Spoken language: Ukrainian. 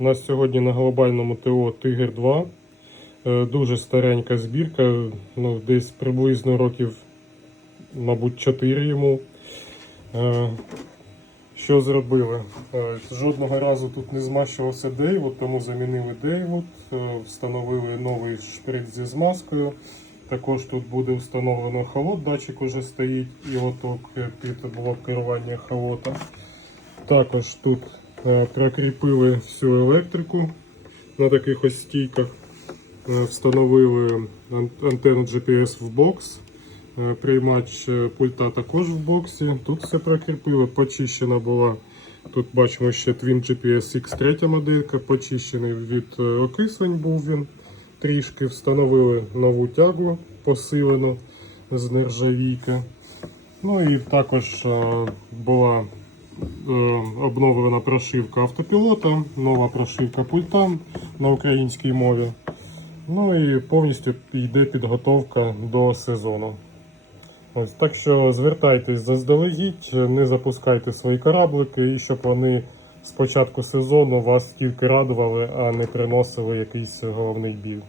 У нас сьогодні на глобальному ТО Тигр 2. Е, Дуже старенька збірка, ну, десь приблизно років, мабуть, 4 йому. Е, Що зробили? Е, Жодного разу тут не змащувався Дейвуд, тому замінили Дейвуд, е, встановили новий шприц зі змазкою. Також тут буде встановлено холод, датчик уже стоїть і лоток під блок керування холота. Також тут прокріпили всю електрику на таких ось стійках. Е, Встановили антенну GPS в бокс. Е, Приймач е, пульта також в боксі. Тут все прокріпили, почищена була. Тут бачимо ще Twin GPS X3 моделька, почищений від е, окислень був він трішки. Встановили нову тягу посилену з нержавійки. Ну і також е, була е, обновлена прошивка автопілота, нова прошивка пульта на українській мові. Ну і повністю йде підготовка до сезону. Ось, так що звертайтесь заздалегідь, не запускайте свої кораблики, і щоб вони з початку сезону вас тільки радували, а не приносили якийсь головний біль.